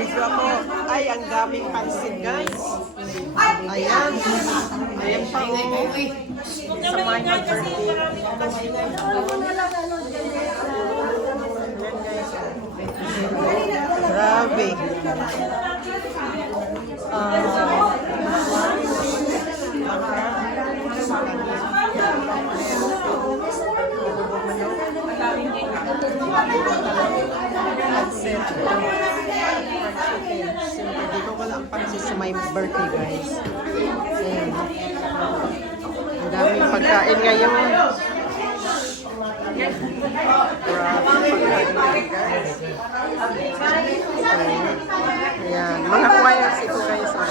Nabibigyo ako. Ay, ang daming pansit, guys. Ayan. Ayan pa, oh. Sa my birthday. Ayan, guys. Grabe. Pansit. Siyempre, dito wala ang pansit sa my birthday, guys. Ayan. Ang daming pagkain ngayon. Ayan. Mga choirs ito, guys. ah.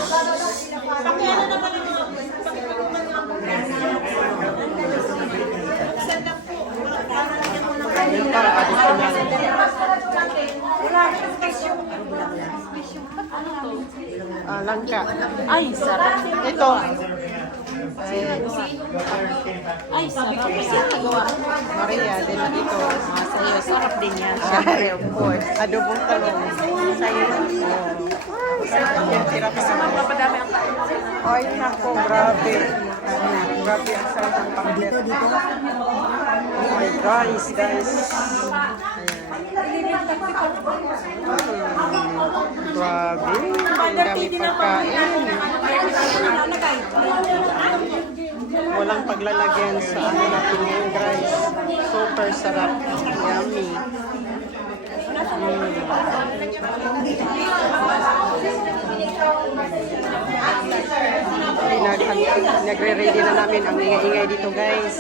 Ayan pa, additional. Ah, langka. Ay, sarap. Ito. Ay, Ay, sarap. Sino nagawa? Maria, din ito. Masaya. Sarap din yan. Siyempre, of course. Adobong talong. Sa'yo. Yan, tira pa sa Papadami ang kain. Ay, nako, grabe. Grabe ang sarap ng. Oh my guys, guys. Ayan. Dami pagkain. Walang paglalagyan sa ano natin ngayon, guys. Super sarap. Yummy. Pinag nagre-ready na namin ang ingay-ingay dito, guys.